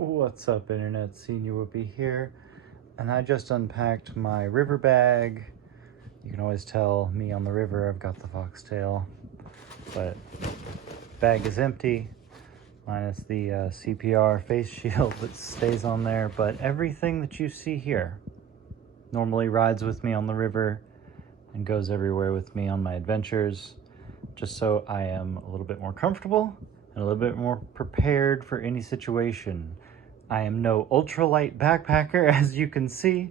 What's up, Internet? Senior Whoopi here, and I just unpacked my river bag. You can always tell me on the river I've got the foxtail, but bag is empty, minus the CPR face shield that stays on there, but everything that you see here normally rides with me on the river and goes everywhere with me on my adventures, just so I am a little bit more comfortable and a little bit more prepared for any situation. I am no ultralight backpacker, as you can see,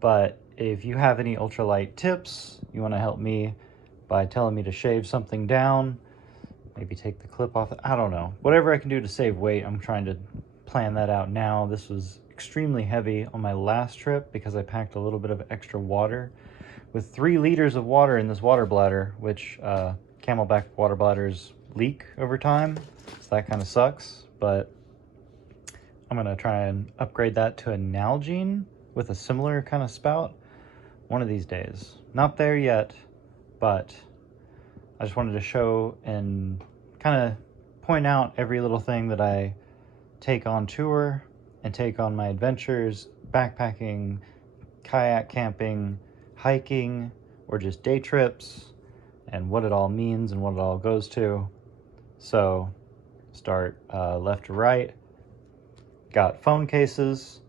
but if you have any ultralight tips, you want to help me by telling me to shave something down, maybe take the clip off, I don't know. Whatever I can do to save weight, I'm trying to plan that out now. This was extremely heavy on my last trip because I packed a little bit of extra water. With 3 liters of water in this water bladder, which Camelback water bladders leak over time, so that kind of sucks, but I'm going to try and upgrade that to a Nalgene with a similar kind of spout one of these days. Not there yet, but I just wanted to show and kind of point out every little thing that I take on tour and take on my adventures, backpacking, kayak camping, hiking, or just day trips, and what it all means and what it all goes to. So start left to right. Got phone cases.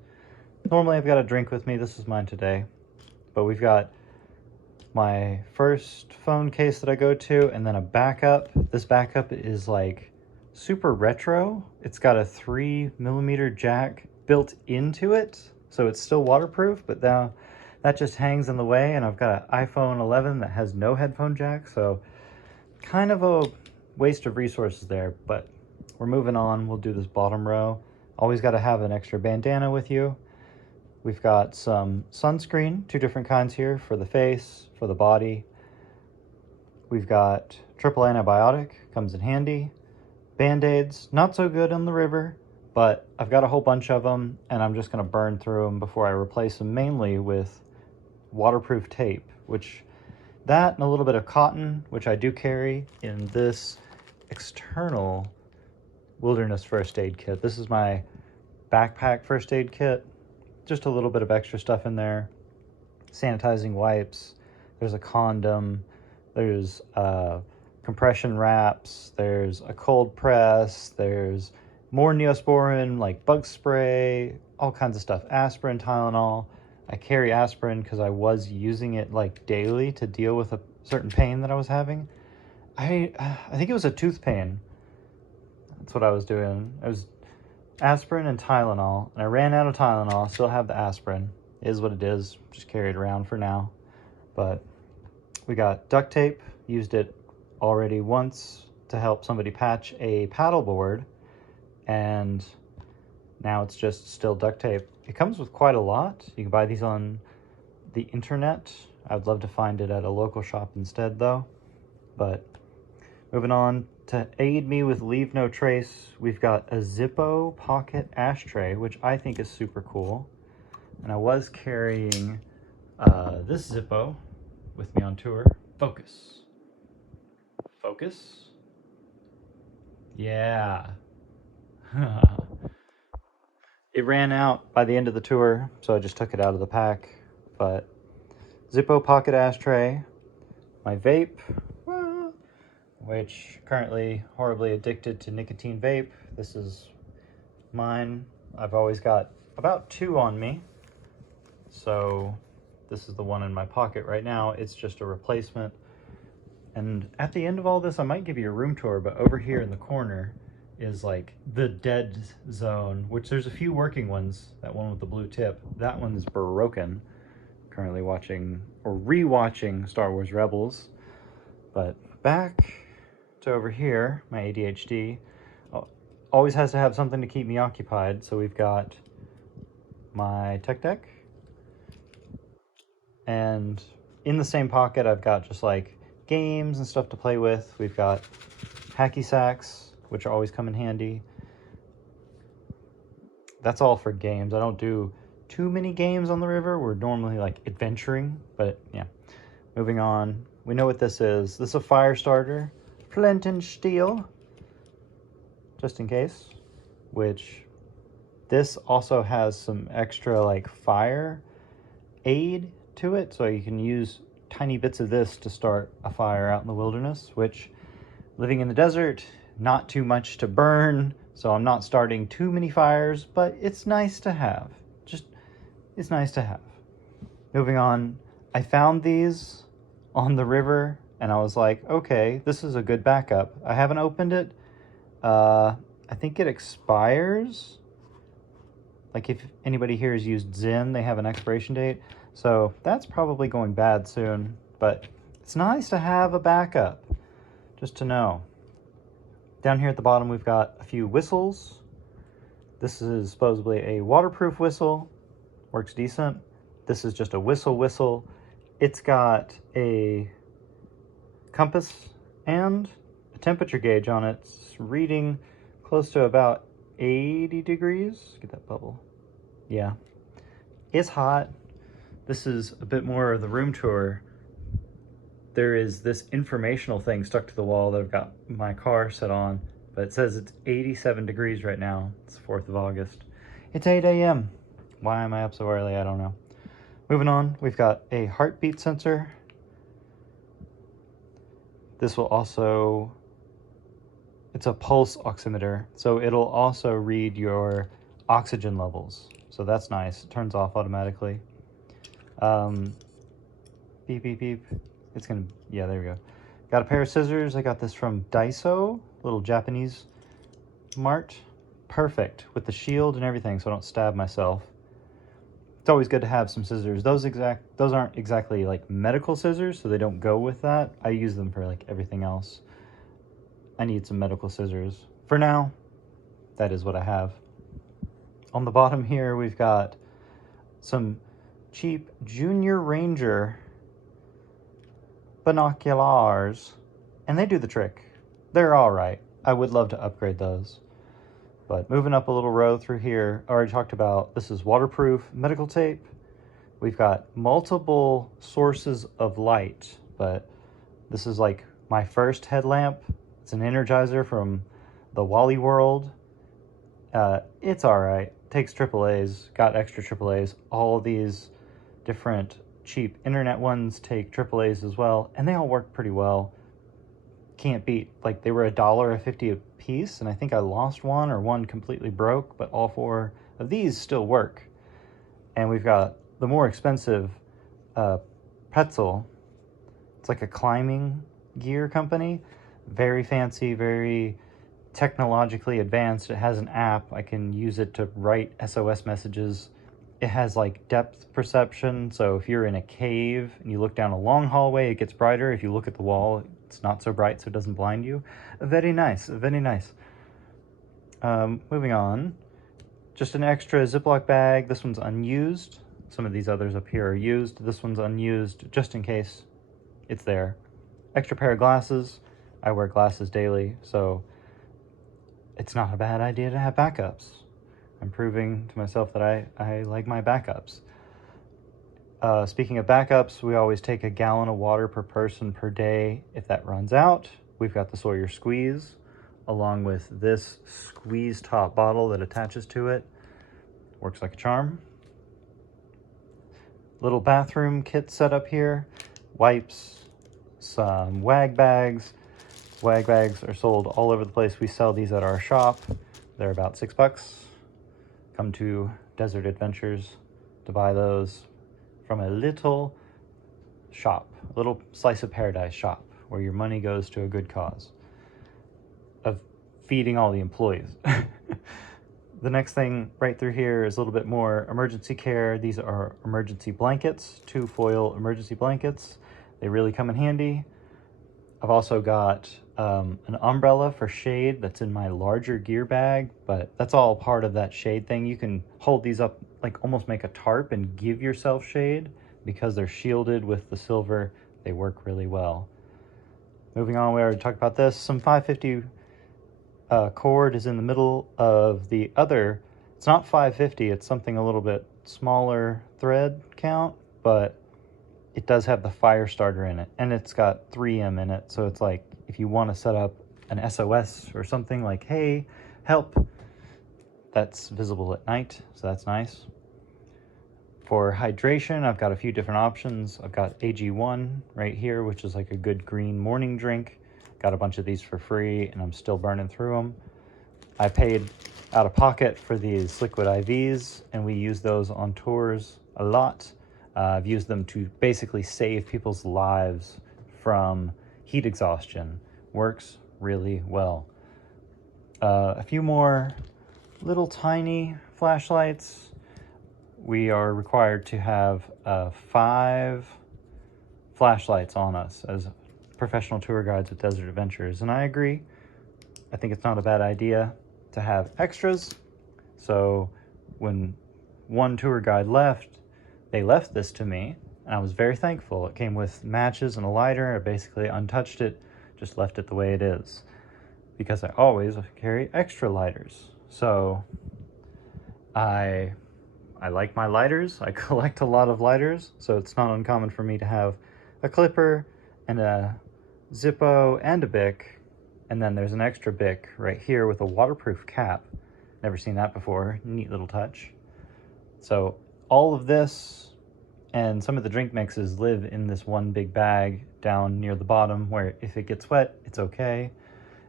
Normally I've got a drink with me. This is mine today. But we've got my first phone case that I go to, and then a backup. This backup is like super retro. It's got a 3mm jack built into it, so it's still waterproof, but now that just hangs in the way, and I've got an iPhone 11 that has no headphone jack, so kind of a waste of resources there, but we're moving on. We'll do this bottom row. Always got to have an extra bandana with you. We've got some sunscreen, 2 different kinds here, for the face, for the body. We've got triple antibiotic, comes in handy. Band-Aids, not so good on the river, but I've got a whole bunch of them, and I'm just going to burn through them before I replace them, mainly with waterproof tape, which that and a little bit of cotton, which I do carry in this external wilderness first aid kit. This is my backpack first aid kit. Just a little bit of extra stuff in there. Sanitizing wipes. There's a condom. There's compression wraps. There's a cold press. There's more Neosporin, like bug spray, all kinds of stuff. Aspirin, Tylenol. I carry aspirin because I was using it like daily to deal with a certain pain that I was having. I think it was a tooth pain. That's what I was doing. I was aspirin and Tylenol, and I ran out of Tylenol. Still have the aspirin. It is what it is. Just carry it around for now. But we got duct tape. Used it already once to help somebody patch a paddleboard, and now it's just still duct tape. It comes with quite a lot. You can buy these on the internet. I would love to find it at a local shop instead, though. But moving on, to aid me with Leave No Trace, we've got a Zippo pocket ashtray, which I think is super cool. And I was carrying this Zippo with me on tour. Focus. Focus? Yeah. It ran out by the end of the tour, so I just took it out of the pack. But Zippo pocket ashtray, my vape, which currently horribly addicted to nicotine vape. This is mine. I've always got about 2 on me, so this is the one in my pocket right now. It's just a replacement. And at the end of all this, I might give you a room tour, but over here in the corner is like the dead zone, which there's a few working ones. That one with the blue tip, that one's broken. Currently watching or re-watching Star Wars Rebels. But back to over here, my ADHD always has to have something to keep me occupied. So we've got my tech deck, and in the same pocket I've got just like games and stuff to play with. We've got hacky sacks, which always come in handy. That's all for games. I don't do too many games on the river. We're normally like adventuring, but yeah. Moving on, we know what this is. This is a fire starter, flint and steel, just in case, which This also has some extra like fire aid to it, so you can use tiny bits of this to start a fire out in the wilderness, which, living in the desert, not too much to burn, so I'm not starting too many fires, but it's nice to have. Just, it's nice to have. Moving on, I found these on the river, and I was like, okay, this is a good backup. I haven't opened it. I think it expires. Like if anybody here has used Zyn, they have an expiration date. So that's probably going bad soon, but it's nice to have a backup, just to know. Down here at the bottom, we've got a few whistles. This is supposedly a waterproof whistle, works decent. This is just a whistle. It's got a compass and a temperature gauge on it. It's reading close to about 80 degrees. Get that bubble. Yeah, it's hot. This is a bit more of the room tour. There is this informational thing stuck to the wall that I've got my car set on, but it says it's 87 degrees right now. It's the 4th of August. It's 8 a.m. Why am I up so early? I don't know. Moving on, we've got a heartbeat sensor. This will also, it's a pulse oximeter, so it'll also read your oxygen levels. So that's nice. It turns off automatically. Beep, beep, beep. It's gonna, yeah, there we go. Got a pair of scissors. I got this from Daiso, little Japanese mart. Perfect with the shield and everything, so I don't stab myself. It's always good to have some scissors. Those aren't exactly like medical scissors, so they don't go with that. I use them for like everything else. I need some medical scissors. For now, that is what I have. On the bottom here, we've got some cheap Junior Ranger binoculars, and they do the trick. They're all right. I would love to upgrade those. But moving up a little row through here, I already talked about, this is waterproof medical tape. We've got multiple sources of light, but this is like my first headlamp. It's an Energizer from the Wally World. It's all right. Takes AAAs, got extra AAAs. All these different cheap internet ones take AAAs as well, and they all work pretty well. Can't beat, like they were $1.50 a piece, and I think I lost one or one completely broke, but all 4 of these still work. And we've got the more expensive Petzl. It's like a climbing gear company. Very fancy, very technologically advanced. It has an app. I can use it to write SOS messages. It has like depth perception, so if you're in a cave and you look down a long hallway, it gets brighter. If you look at the wall, it's not so bright, so it doesn't blind you. Very nice, very nice. Moving on, just an extra Ziploc bag. This one's unused. Some of these others up here are used. This one's unused, just in case it's there. Extra pair of glasses. I wear glasses daily, so it's not a bad idea to have backups. I'm proving to myself that I like my backups. Speaking of backups, we always take a gallon of water per person per day. If that runs out, we've got the Sawyer Squeeze, along with this squeeze top bottle that attaches to it. Works like a charm. Little bathroom kit set up here. Wipes, some wag bags. Wag bags are sold all over the place. We sell these at our shop. They're about $6. Come to Desert Adventures to buy those from a little shop, a little slice of paradise shop, where your money goes to a good cause of feeding all the employees. The next thing right through here is a little bit more emergency care. These are emergency blankets, 2 foil emergency blankets. They really come in handy. I've also got an umbrella for shade that's in my larger gear bag, but that's all part of that shade thing. You can hold these up, like almost make a tarp and give yourself shade. Because they're shielded with the silver, they work really well. Moving on, we already talked about this. Some 550 cord is in the middle of the other. It's not 550, it's something a little bit smaller thread count, but it does have the fire starter in it, and it's got 3M in it, so it's like if you want to set up an SOS or something like, hey, help, that's visible at night, so that's nice. For hydration, I've got a few different options. I've got AG1 right here, which is like a good green morning drink. Got a bunch of these for free, and I'm still burning through them. I paid out of pocket for these liquid IVs, and we use those on tours a lot. I've used them to basically save people's lives from heat exhaustion. Works really well. A few more little tiny flashlights. We are required to have 5 flashlights on us as professional tour guides with Desert Adventures, and I agree. I think it's not a bad idea to have extras. So when one tour guide left, they left this to me, and I was very thankful. It came with matches and a lighter. I basically untouched it, just left it the way it is, because I always carry extra lighters. So I like my lighters. I collect a lot of lighters, so it's not uncommon for me to have a clipper and a Zippo and a Bic, and then there's an extra Bic right here with a waterproof cap. Never seen that before. Neat little touch. So all of this and some of the drink mixes live in this one big bag down near the bottom, where if it gets wet, it's okay.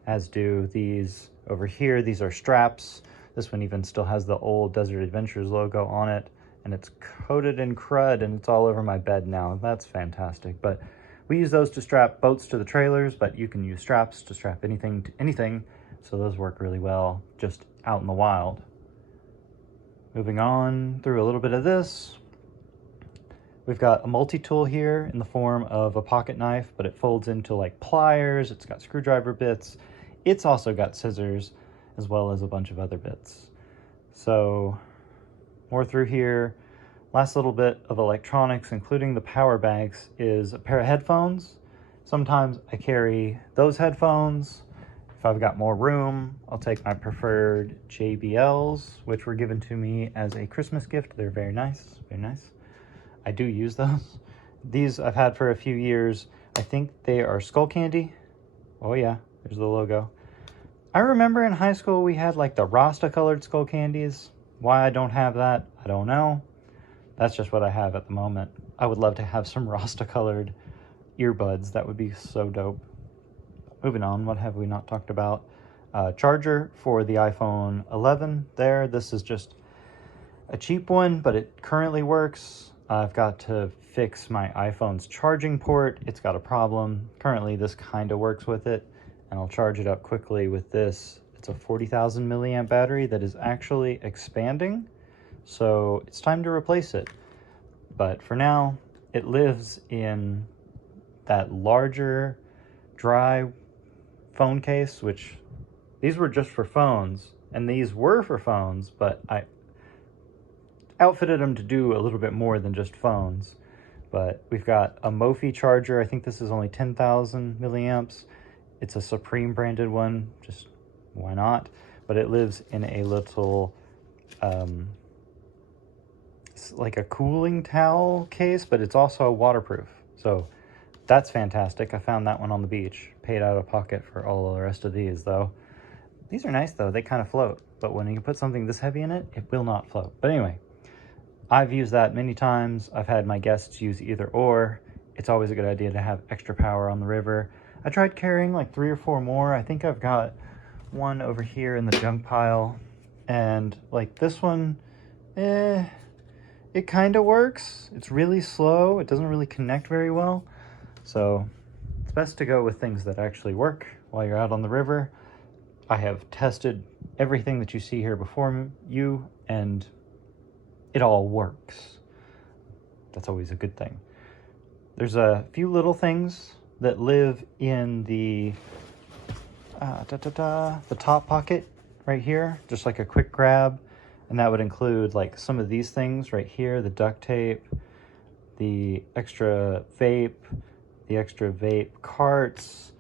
As do these over here. These are straps. This one even still has the old Desert Adventures logo on it, and it's coated in crud, and it's all over my bed now. That's fantastic. But we use those to strap boats to the trailers, but you can use straps to strap anything to anything, so those work really well just out in the wild. Moving on through a little bit of this. We've got a multi-tool here in the form of a pocket knife, but it folds into like pliers. It's got screwdriver bits. It's also got scissors, as well as a bunch of other bits. So more through here. Last little bit of electronics, including the power banks, is a pair of headphones. Sometimes I carry those headphones. If I've got more room, I'll take my preferred JBLs, which were given to me as a Christmas gift. They're very nice, very nice. I do use those. These I've had for a few years. I think they are Skullcandy. Oh yeah, there's the logo. I remember in high school we had like the Rasta colored Skullcandies. Why I don't have that, I don't know. That's just what I have at the moment. I would love to have some Rasta colored earbuds. That would be so dope. Moving on, what have we not talked about? Charger for the iPhone 11 there. This is just a cheap one, but it currently works. I've got to fix my iPhone's charging port. It's got a problem. Currently, this kind of works with it, and I'll charge it up quickly with this. It's a 40,000 milliamp battery that is actually expanding, so it's time to replace it. But for now, it lives in that larger, dry phone case, which these were just for phones, and these were for phones, but I outfitted them to do a little bit more than just phones. But we've got a Mophie charger. I think this is only 10,000 milliamps. It's a Supreme branded one, just why not? But it lives in a little it's like a cooling towel case, but it's also waterproof, so that's fantastic. I found that one on the beach. Paid out of pocket for all the rest of these, though. These are nice, though. They kind of float, but when you put something this heavy in it, it will not float. But anyway, I've used that many times. I've had my guests use either or. It's always a good idea to have extra power on the river. I tried carrying like 3 or 4 more. I think I've got one over here in the junk pile. And like this one, it kind of works. It's really slow. It doesn't really connect very well. So it's best to go with things that actually work while you're out on the river. I have tested everything that you see here before you, and it all works. That's always a good thing. There's a few little things that live in the top pocket right here, just like a quick grab, and that would include like some of these things right here, the duct tape, the extra vape carts,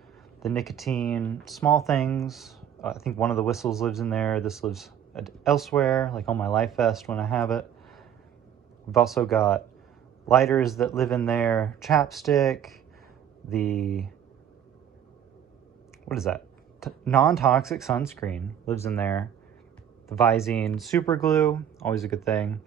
the nicotine, small things. I think one of the whistles lives in there. This lives elsewhere, like on my life vest when I have it. We've also got lighters that live in there, chapstick, what is that? Non-toxic sunscreen lives in there. The Visine super glue, always a good thing.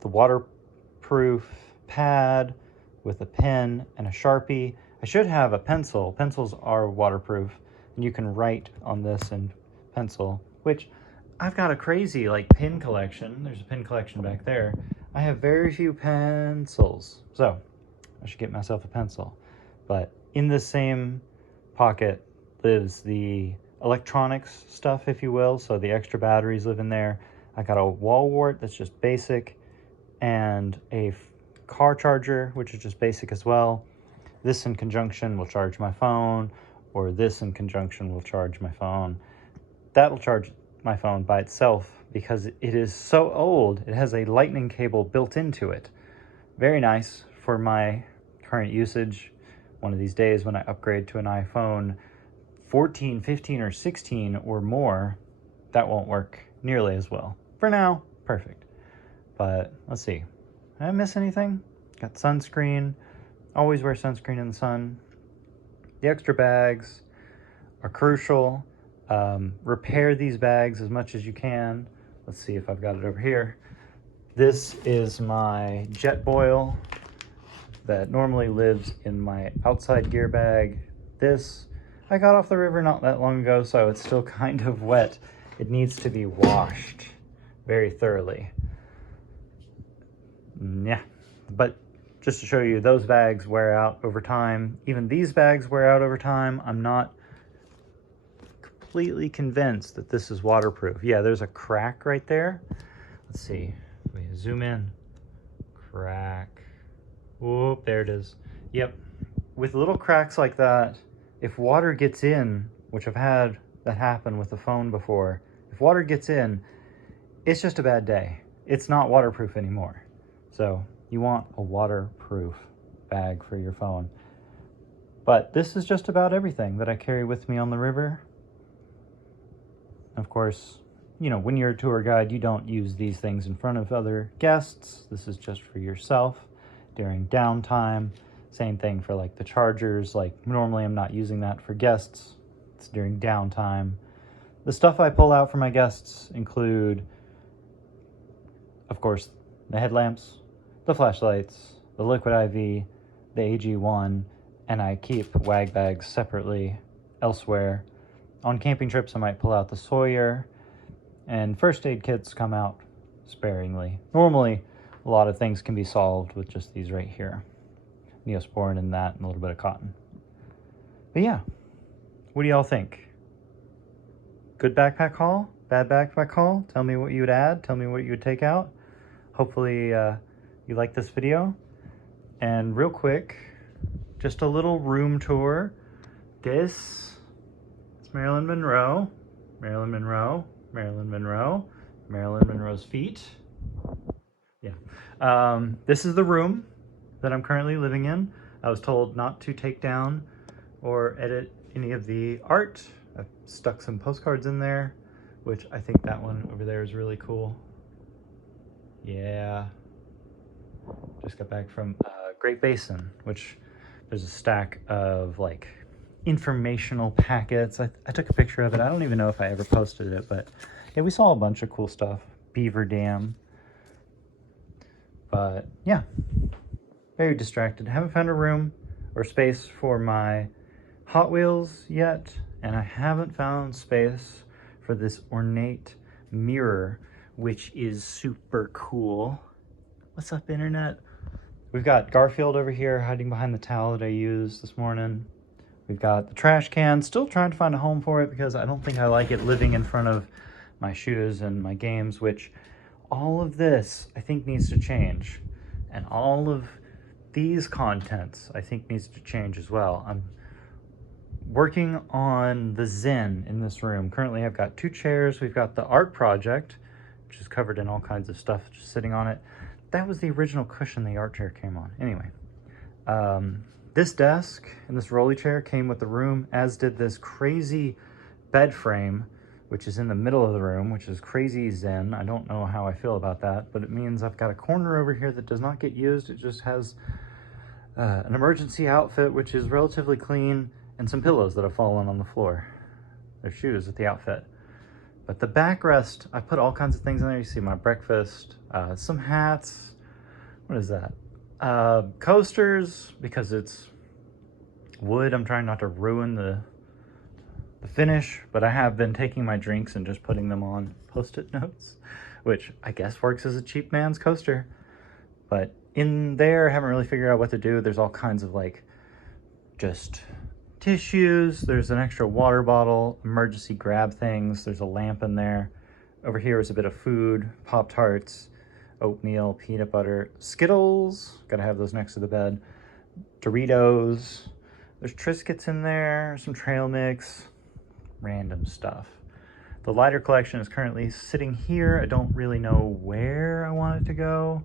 The waterproof pad with a pen and a Sharpie. I should have a pencil. Pencils are waterproof, and you can write on this in pencil, which I've got a crazy like pen collection. There's a pen collection back there. I have very few pencils, so I should get myself a pencil. But in the same pocket lives the electronics stuff, if you will. So the extra batteries live in there. I got a wall wart that's just basic, and a car charger, which is just basic as well. This in conjunction will charge my phone, or this in conjunction will charge my phone. That'll charge my phone by itself because it is so old. It has a lightning cable built into it. Very nice for my current usage. One of these days when I upgrade to an iPhone 14, 15, or 16 or more, that won't work nearly as well. For now, perfect. But let's see. Did I miss anything? Got sunscreen. Always wear sunscreen in the sun. The extra bags are crucial. Repair these bags as much as you can. Let's see if I've got it over here. This is my Jetboil that normally lives in my outside gear bag. This I got off the river not that long ago, so it's still kind of wet. It needs to be washed very thoroughly. Yeah, but just to show you, those bags wear out over time. Even these bags wear out over time. I'm not completely convinced that this is waterproof. Yeah, there's a crack right there. Let's see. Let me zoom in. Crack. Whoop, there it is. Yep. With little cracks like that, if water gets in, which I've had that happen with the phone before, if water gets in, it's just a bad day. It's not waterproof anymore. So you want a waterproof bag for your phone. But this is just about everything that I carry with me on the river. Of course, you know, when you're a tour guide, you don't use these things in front of other guests. This is just for yourself during downtime. Same thing for like the chargers. Like normally I'm not using that for guests. It's during downtime. The stuff I pull out for my guests include, of course, the headlamps, the flashlights, the Liquid IV, the AG1, and I keep wag bags separately elsewhere. On camping trips, I might pull out the Sawyer, and first aid kits come out sparingly. Normally, a lot of things can be solved with just these right here. Neosporin and that, and a little bit of cotton. But yeah, what do y'all think? Good backpack haul? Bad backpack haul? Tell me what you would add. Tell me what you would take out. Hopefully you like this video. And real quick, just a little room tour. This is Marilyn Monroe. Marilyn Monroe. Marilyn Monroe. Marilyn Monroe's feet. Yeah. This is the room that I'm currently living in. I was told not to take down or edit any of the art. I've stuck some postcards in there, which I think that one over there is really cool. Yeah. Just got back from Great Basin, which there's a stack of like informational packets. I took a picture of it. I don't even know if I ever posted it, but yeah, we saw a bunch of cool stuff. Beaver Dam. But yeah, very distracted. Haven't found a room or space for my Hot Wheels yet, and I haven't found space for this ornate mirror, which is super cool. What's up, internet? We've got Garfield over here hiding behind the towel that I used this morning. We've got the trash can, still trying to find a home for it because I don't think I like it living in front of my shoes and my games, which all of this I think needs to change. And all of these contents I think needs to change as well. I'm working on the Zen in this room. Currently I've got 2 chairs. We've got the art project, which is covered in all kinds of stuff just sitting on it. That was the original cushion the art chair came on. Anyway, this desk and this rolly chair came with the room, as did this crazy bed frame, which is in the middle of the room, which is crazy Zen. I don't know how I feel about that, but it means I've got a corner over here that does not get used. It just has an emergency outfit, which is relatively clean, and some pillows that have fallen on the floor. They're shoes with the outfit. But the backrest, I put all kinds of things in there. You see my breakfast, some hats. What is that? Coasters, because it's wood. I'm trying not to ruin the finish, but I have been taking my drinks and just putting them on Post-it notes, which I guess works as a cheap man's coaster. But in there, I haven't really figured out what to do. There's all kinds of like just tissues. There's an extra water bottle, emergency grab things. There's a lamp in there. Over here is a bit of food, Pop-Tarts, oatmeal, peanut butter, Skittles. Gotta have those next to the bed. Doritos. There's Triscuits in there, some trail mix, random stuff. The lighter collection is currently sitting here. I don't really know where I want it to go.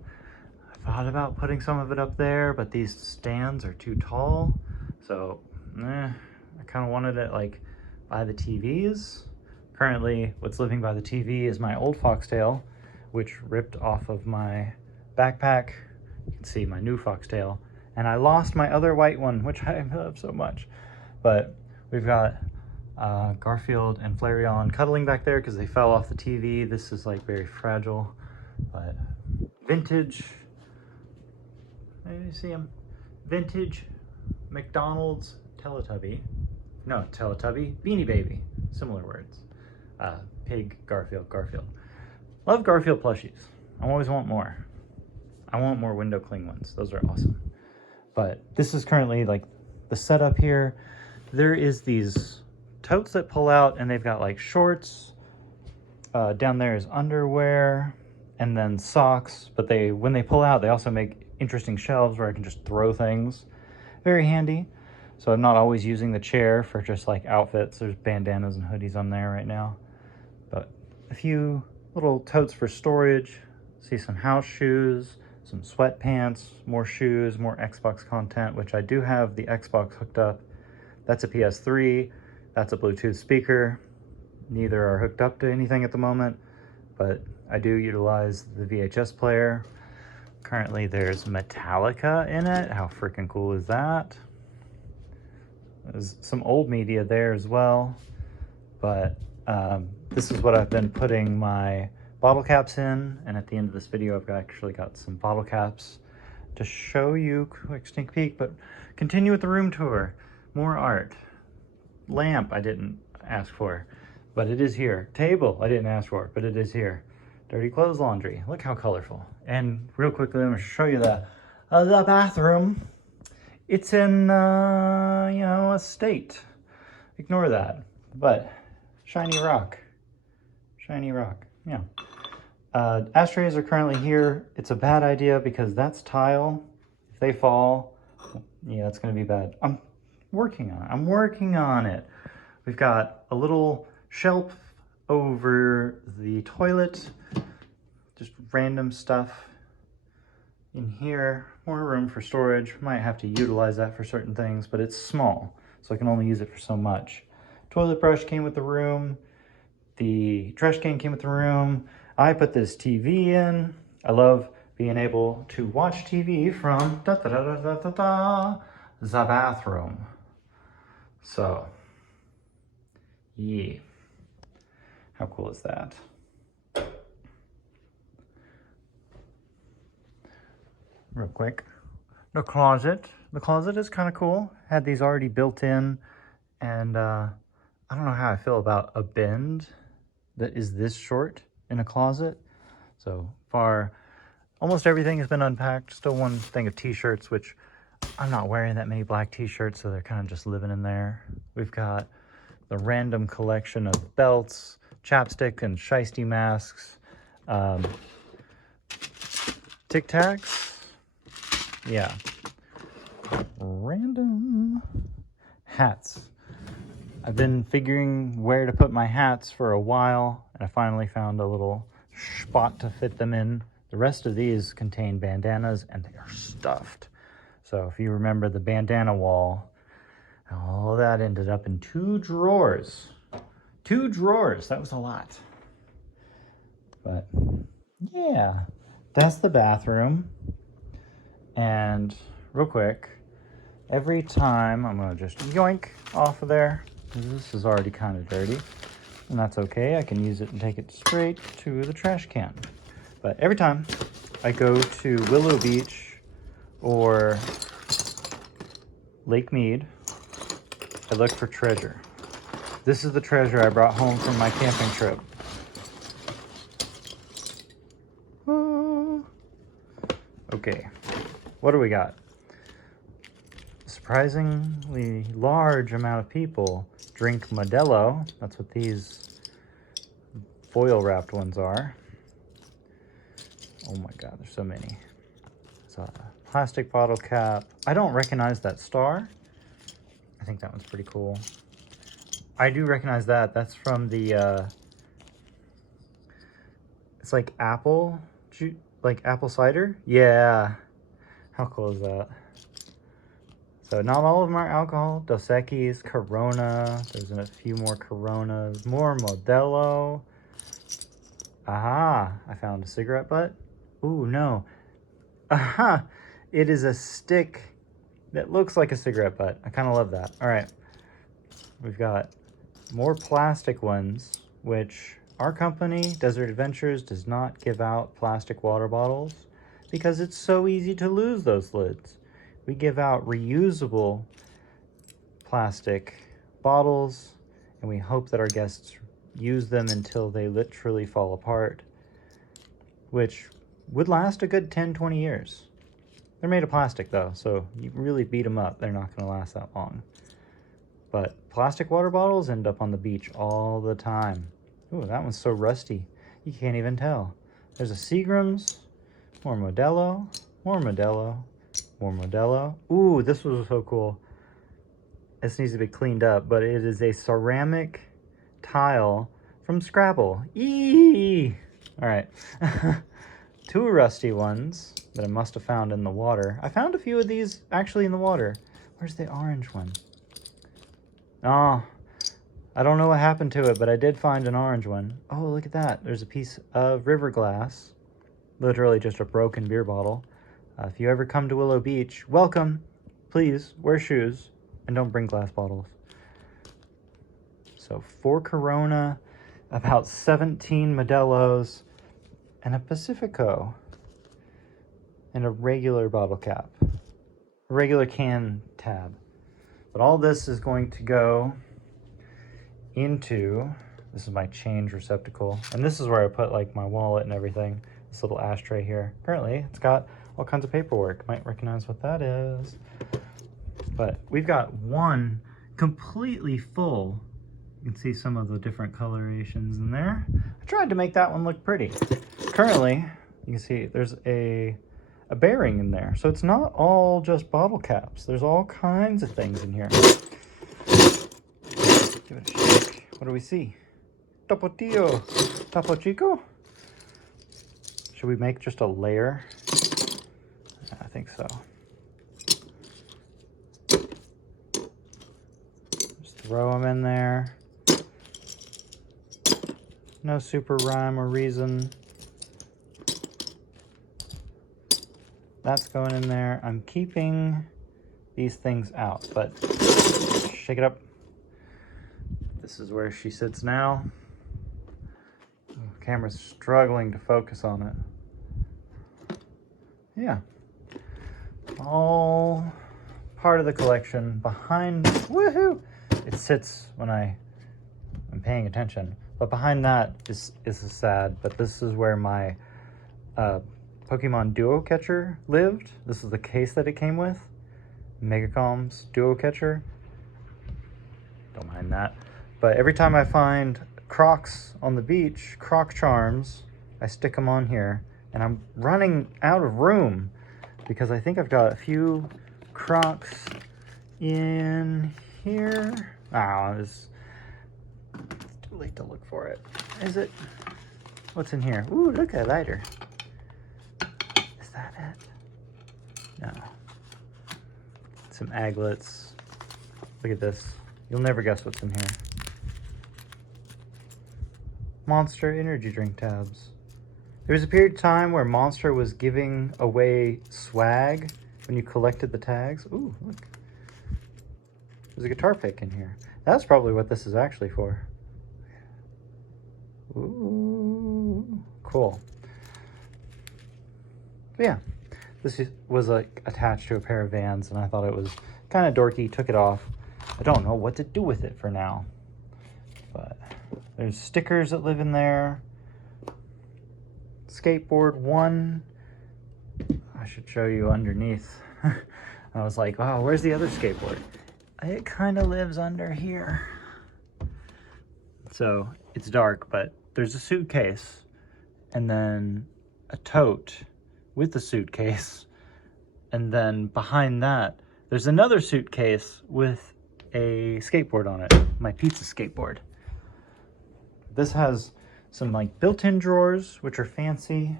I thought about putting some of it up there, but these stands are too tall. So, I kind of wanted it like by the TVs. Currently, what's living by the TV is my old Foxtail, which ripped off of my backpack. You can see my new Foxtail. And I lost my other white one, which I love so much. But we've got Garfield and Flareon cuddling back there because they fell off the TV. This is like very fragile, but vintage. Maybe you see them. Vintage McDonald's Teletubby. No, Teletubby, Beanie Baby. Similar words. Pig, Garfield, Garfield. Love Garfield plushies. I always want more. I want more window cling ones. Those are awesome. But this is currently like the setup here. There is these totes that pull out and they've got like shorts. Down there is underwear and then socks. But when they pull out, they also make interesting shelves where I can just throw things. Very handy. So I'm not always using the chair for just like outfits. There's bandanas and hoodies on there right now. But a few little totes for storage. See some house shoes. Some sweatpants, more shoes, more Xbox content, which I do have the Xbox hooked up. That's a PS3, that's a Bluetooth speaker. Neither are hooked up to anything at the moment, but I do utilize the VHS player. Currently there's Metallica in it. How freaking cool is that? There's some old media there as well, but this is what I've been putting my bottle caps in, and at the end of this video I've actually got some bottle caps to show you. Quick sneak peek, but continue with the room tour. More art. Lamp I didn't ask for, but it is here. Table I didn't ask for, but it is here. Dirty clothes laundry. Look how colorful. And real quickly I'm going to show you the bathroom. It's in a state. Ignore that. But shiny rock. Shiny rock. Yeah. Ashtrays are currently here. It's a bad idea because that's tile. If they fall, yeah, it's going to be bad. I'm working on it. We've got a little shelf over the toilet. Just random stuff in here. More room for storage. Might have to utilize that for certain things, but it's small, so I can only use it for so much. Toilet brush came with the room. The trash can came with the room. I put this TV in. I love being able to watch TV from the bathroom. So, yeah. How cool is that? Real quick. The closet. The closet is kind of cool. Had these already built in, and I don't know how I feel about a bend that is this short in a closet. So far, almost everything has been unpacked. Still one thing of t-shirts, which I'm not wearing that many black t-shirts, so they're kind of just living in there. We've got the random collection of belts, chapstick and shiesty masks, Tic Tacs. Yeah. Random hats. I've been figuring where to put my hats for a while, and I finally found a little spot to fit them in. The rest of these contain bandanas, and they are stuffed. So if you remember the bandana wall, all that ended up in 2 drawers. 2 drawers, that was a lot. But yeah, that's the bathroom. And real quick, every time I'm gonna just yoink off of there. This is already kind of dirty. And that's okay. I can use it and take it straight to the trash can. But every time I go to Willow Beach or Lake Mead, I look for treasure. This is the treasure I brought home from my camping trip. Okay, what do we got? A surprisingly large amount of people drink Modelo. That's what these foil wrapped ones are. Oh my god, there's so many. It's a plastic bottle cap. I don't recognize that star. I think that one's pretty cool. I do recognize that. That's from the, it's like apple cider? Yeah. How cool is that? So not all of them are alcohol. Dos Equis, Corona. There's a few more Coronas. More Modelo. Aha! I found a cigarette butt. Ooh, no. Aha! It is a stick that looks like a cigarette butt. I kind of love that. All right. We've got more plastic ones, which our company, Desert Adventures, does not give out plastic water bottles because it's so easy to lose those lids. We give out reusable plastic bottles, and we hope that our guests use them until they literally fall apart, which would last a good 10-20 years. They're made of plastic though, so you really beat them up, they're not going to last that long. But plastic water bottles end up on the beach all the time. Ooh, that one's so rusty, you can't even tell. There's a Seagram's, more Modelo, more Modelo, more Modelo. Ooh, this was so cool. This needs to be cleaned up, but it is a ceramic tile from Scrabble. Eee! All right. Two rusty ones that I must have found in the water. I found a few of these actually in the water. Where's the orange one? Oh, I don't know what happened to it, but I did find an orange one. Oh, look at that. There's a piece of river glass. Literally just a broken beer bottle. If you ever come to Willow Beach, welcome. Please wear shoes and don't bring glass bottles. So 4 Corona, about 17 Modelos, and a Pacifico, and a regular bottle cap, a regular can tab. But all this is going to go into, this is my change receptacle, and this is where I put like my wallet and everything, this little ashtray here. Apparently it's got all kinds of paperwork. Might recognize what that is. But we've got one completely full. You can see some of the different colorations in there. I tried to make that one look pretty. Currently, you can see there's a bearing in there. So it's not all just bottle caps. There's all kinds of things in here. Give it a shake. What do we see? Topotillo. Topo Chico? Should we make just a layer? I think so. Just throw them in there. No super rhyme or reason. That's going in there. I'm keeping these things out, but shake it up. This is where she sits now. The camera's struggling to focus on it. Yeah. All part of the collection behind, woohoo! It sits when I'm paying attention. But behind that is sad, but this is where my Pokemon Duo Catcher lived. This is the case that it came with. Megacom's Duo Catcher. Don't mind that. But every time I find Crocs on the beach, Croc Charms, I stick them on here. And I'm running out of room because I think I've got a few Crocs in here. Oh, it's too late to look for it. Is it? What's in here? Ooh, look at a lighter. Is that it? No. Some aglets. Look at this. You'll never guess what's in here. Monster energy drink tabs. There was a period of time where Monster was giving away swag when you collected the tags. Ooh, look. There's a guitar pick in here. That's probably what this is actually for. Ooh, cool. But yeah, this was like attached to a pair of Vans, and I thought it was kind of dorky. Took it off. I don't know what to do with it for now. But there's stickers that live in there. Skateboard one. I should show you underneath. I was like, oh, where's the other skateboard? It kind of lives under here. So it's dark, but there's a suitcase and then a tote with the suitcase. And then behind that, there's another suitcase with a skateboard on it, my pizza skateboard. This has some like built-in drawers, which are fancy.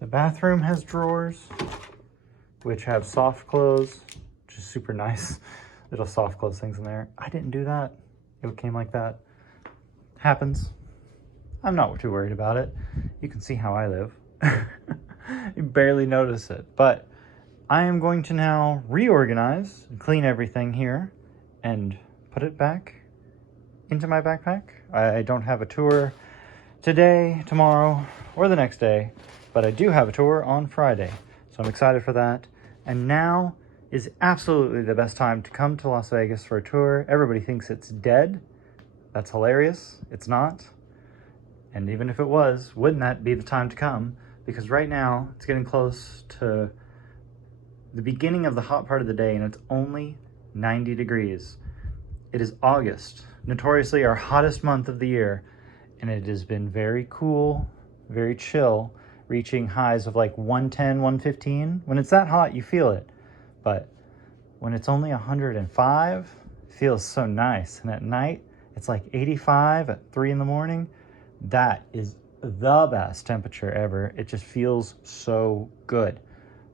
The bathroom has drawers, which have soft clothes, which is super nice. Little soft clothes things in there. I didn't do that. It came like that. Happens. I'm not too worried about it. You can see how I live. You barely notice it. But I am going to now reorganize and clean everything here and put it back into my backpack. I don't have a tour today, tomorrow, or the next day, but I do have a tour on Friday. So I'm excited for that. And now is absolutely the best time to come to Las Vegas for a tour. Everybody thinks it's dead. That's hilarious. It's not. And even if it was, wouldn't that be the time to come? Because right now it's getting close to the beginning of the hot part of the day, and it's only 90 degrees. It is August, notoriously our hottest month of the year, and it has been very cool, very chill, reaching highs of like 110, 115. When it's that hot, you feel it. But when it's only 105, it feels so nice. And at night, it's like 85 at 3 in the morning. That is the best temperature ever. It just feels so good.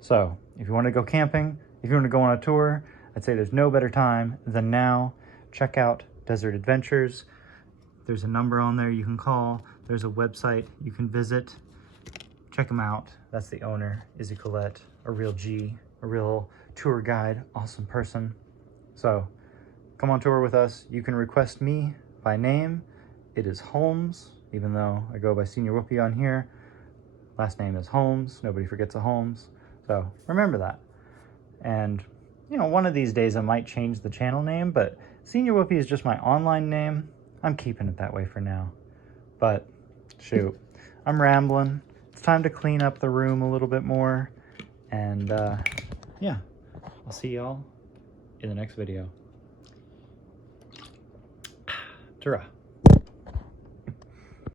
So if you want to go camping, if you want to go on a tour, I'd say there's no better time than now. Check out Desert Adventures. There's a number on there you can call. There's a website you can visit. Check them out. That's the owner, Izzy Collette, a real G, a real tour guide, awesome person. So come on tour with us. You can request me by name. It is Holmes, even though I go by Senior Whoopi on here. Last name is Holmes. Nobody forgets a Holmes. So remember that. And, you know, one of these days I might change the channel name, but Senior Whoopi is just my online name. I'm keeping it that way for now. But, shoot, I'm rambling. It's time to clean up the room a little bit more. And, yeah, I'll see y'all in the next video. Ta-ra.